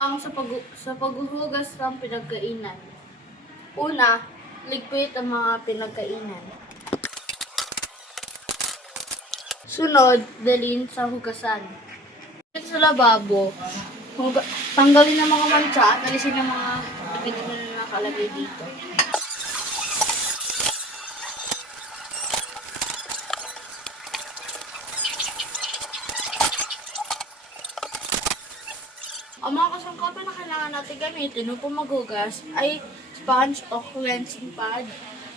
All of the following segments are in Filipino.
Sa paghuhugas ng pinagkainan. Una, ligpit ang mga pinagkainan. Sunod, dalhin sa hugasan. Sa lababo, tanggalin ang mga mancha at alisin ang mga dumi na nakalagay dito. Ang mga kasangkapan na kailangan natin gamitin upang maghugas ay sponge o cleansing pad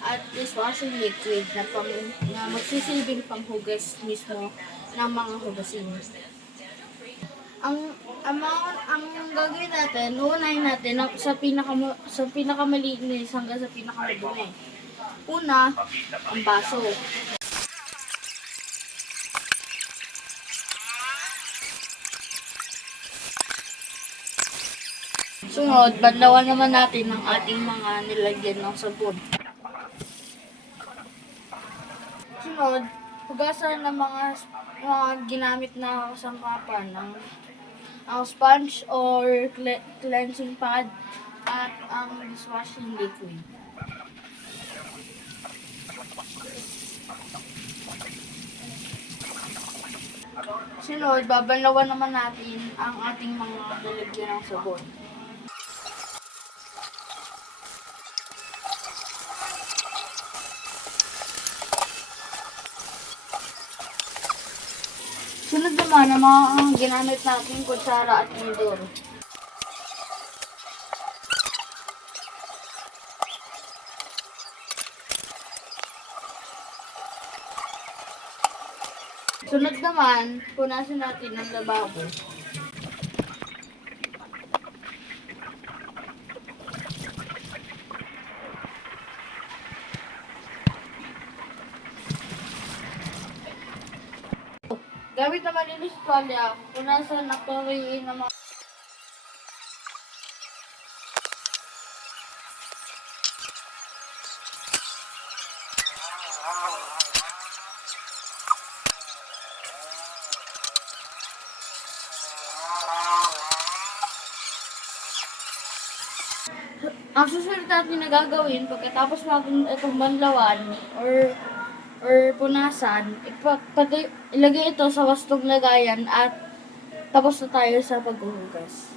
at dishwashing liquid na magsisilbing panghugas mismo ng mga hugasin. Ang gagawin natin, uunahin natin sa pinakamalinis hanggang sa pinakamadumi. Una, ang baso. Sunod, banlawan naman natin ang ating mga nilagyan ng sabon. Sunod, hugasan ng mga ginamit na kasangkapan ng sponge or cleansing pad at ang dishwashing liquid. Sunod, babanlawan naman natin ang ating mga nilagyan ng sabon. Sunod naman ang mga ginamit natin kutsara at tinidor. Sunod naman, punasan natin ang lababo. Gamit naman din sa tuwalya, punasan at tuloyin ng mga ang susunod natin na gagawin pagkatapos natin itong banlawan or punasan, ilagay ito sa wastong lagayan at tapos na tayo sa paghuhugas.